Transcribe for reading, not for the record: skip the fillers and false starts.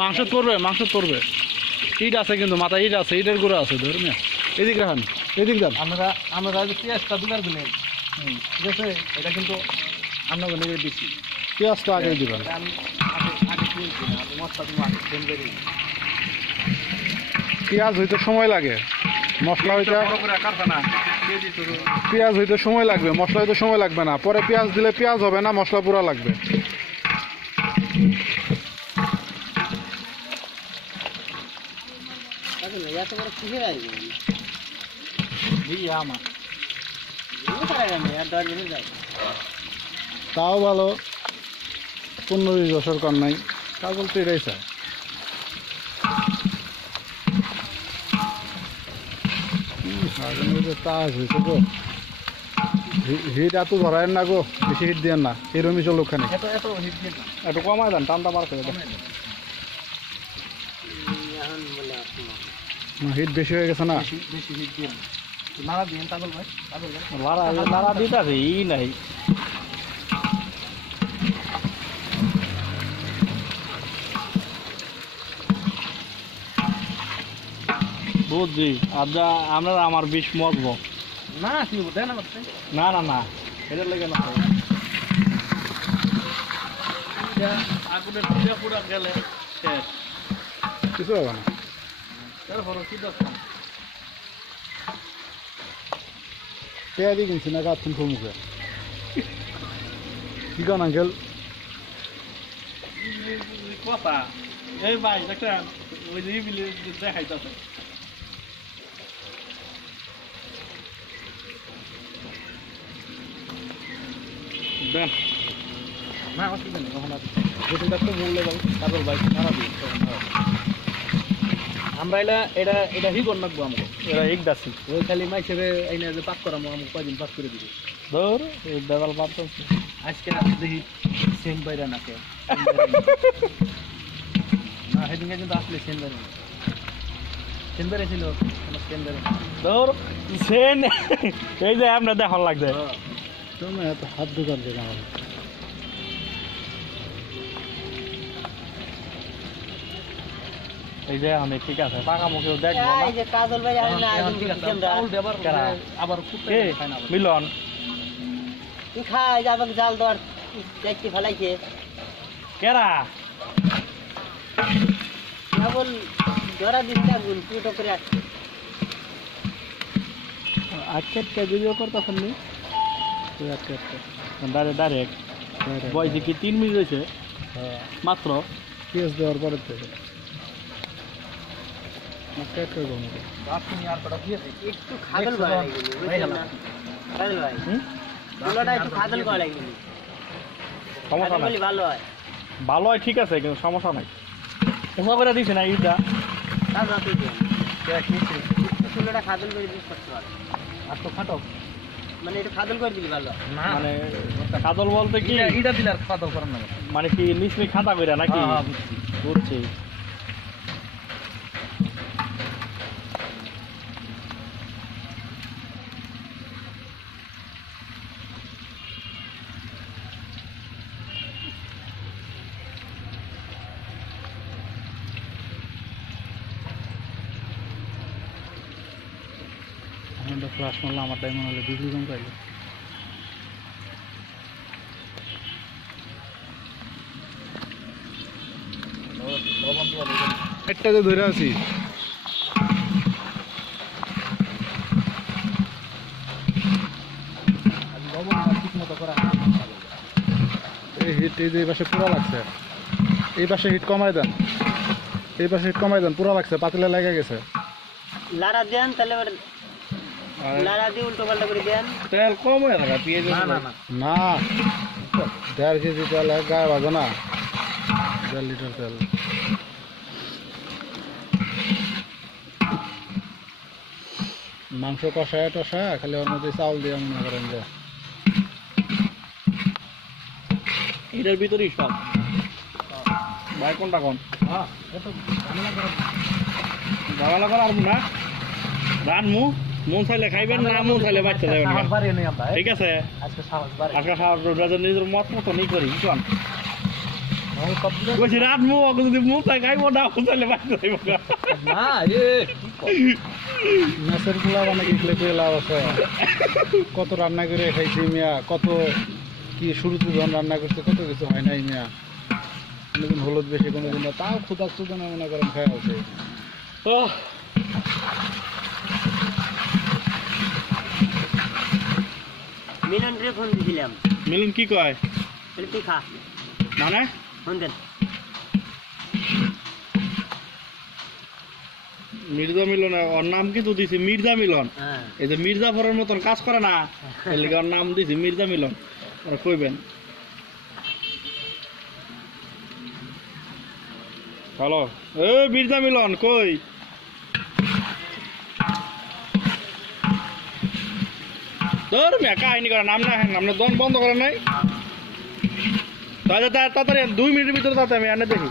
মাংস তরবে মাংস তরবে ইট আছে কিন্তু মাথায় ইট আছে ইটের গুঁড়ো আছে ধরুন এদিক রাখান এদিক যান আমরা পেঁয়াজটা দুবার দিলেন ঠিক আছে এটা কিন্তু আমরা নিজে দিচ্ছি পেঁয়াজ তো আগে দিবেন আমি আগে দিয়েছি না আমি মশলা তুমি আগে ফোন করি পেঁয়াজ হইতে সময় লাগে মশলা হইতে কারখানা পেঁয়াজ হইতে সময় লাগবে মশলা হইতে সময় লাগবে না পরে পেঁয়াজ দিলে পেঁয়াজ হবে না মশলা পুরা লাগবে তাও ভালো 15-20 বছর কর নাই কাগজ তো এটাই চায় তাজ হয়েছে গো হিট এত ধরায় না গো বেশি হিট দিয়ে না এরমই চলো ওখানে একটু কমায় দেন টানটা বাড়ছে হিট বেশি হয়ে গেছে না বেশি হিট দিয়ে নাড়া দিয়ে পাগল ভাই লাড়া দিতে আছে ই নাই বুঝছি আচ্ছা আমরা আমার বিষ মরবো না কি দেয় না না না না এটার লেগে না আগুনের পুরা পুরা গেলে শেষ কিছু হবে না তারপর কি দরকার পেয়াদি কিনছি না গাছেন মুখে কি কান আঙ্কেল কথা এই ভাই দেখেন ওই যে বিলে দেখাইতেছে দেন না অসুবিধা নেই ওখানে যেটা তো মূল্য ভাই তারপর ভাই নাড়া দিই আমরা এটা হি কর নাকবো আমাকে এরা এক দাসি ওই খালি মাইসেরে আইনা যে পাক করামো আমাকে কয়দিন পাক করে দিবে ধর এই বেদাল বাদ আজকে দেখি সেন বাইরা নাকে না হেদিকে কিন্তু আসলে সেন বাইরা সেন বাইরে ছিল সেন বাইরে ধর সেন এই যে আমরা দেখার লাগছে তুমি এত হাত দোকান দিয়ে আমার এই যে আমি ঠিক আছে পাকা মুখেও দেখবো না এই যে কাজল ভাই জানেন না ঠিক আছে চাউল দেবার আবার কুত্তে খায় না মিলন কি খায় যাবে জাল দেওয়ার দেখতে ফেলাইছে কেরা কেবল ধরা দিচ্ছে আগুন ফুটো করে আসছে আজকে ভিডিও করতেছেন নি ডাইরেক্ট বয়সে কি 3 মিনিট হয়েছে মাত্র পেঁয়াজ দেওয়ার পরে থেকে একটু খাদল করে খাদল ভাই তুলাটা একটু খাদল করে লাগবে সমস্যা নাই ভালো হয় ভালো হয় ঠিক আছে কিন্তু সমস্যা নাই ওসব করে দিছে না এইটা তার রাতে তুলাটা খাদল করে দিস করতে পারে আর তো খাটো মানে এটা খাদল করে দিবি ভালো মানে কাদল বলতে কি এটা দিলে আর খাদল করার না মানে কি নিচে খাতা কইরা নাকি বুঝছি ফ্লাশ মারলে আমার টাইম হলে বিজলি কম পাইল একটাতে ধরে আছি এই হিট এই যে এই পাশে পুরা লাগছে এই পাশে হিট কমাই দেন এই পাশে হিট কমাই দেন পুরা লাগছে পাতিলে লেগে গেছে লাড়া দেন তাহলে লাড়া দিয়ে উল্টো পাল্টা করে দেন তেল কম হয়ে থাকে পেঁয়াজ না না না 1.5 কেজি তেল এক গায়ে বাজে না 1.5 লিটার তেল মাংস কষায় টসায় খালি ওর মধ্যে চাউল দিয়ে মনে করেন যে এটার ভিতরেই সব ভাই কোনটা কোন ঝামেলা করার না রানমু মন চাইলে খাইবেন না মন চাইলে বাচ্চা যাবেন সাহস বাড়িয়ে নেই আমরা ঠিক আছে আজকে সাহস বাড়িয়ে আজকে খাওয়ার নিজের মত মতনই করি বুঝলেন আমি কত বলছি রাত মো যদি মন চাই খাইবো না মন চাইলে বাচ্চা যাইব না এ কি কর মাছের গুলা মানে কি খেলে লাভ আছে কত রান্না করে খাইছি মিয়া কত কি শুরুতে যখন রান্না করছে কত কিছু হয় নাই মিয়া কোনোদিন হলুদ বেশি কোনোদিন না তাও ক্ষুদার সুদানে মনে করেন খাই আছে মিলন রে ফোন দিছিলাম মিলন কি কয় বলে তুই খা মানে ফোন দেন মির্জা মিলন ওর নাম কিন্তু দিছি মির্জা মিলন হ্যাঁ এই যে মির্জাফরের মতন কাজ করে না এর লিগে ওর নাম দিছি মির্জা মিলন ওরা কইবেন হ্যালো এ মির্জা মিলন কই তোর মিয়া কাহিনী করে নাম না নাম দন বন্ধ করে নাই তাড়াতাড়ি 2 মিনিটের ভিতরে তাতে আমি এনে দেখি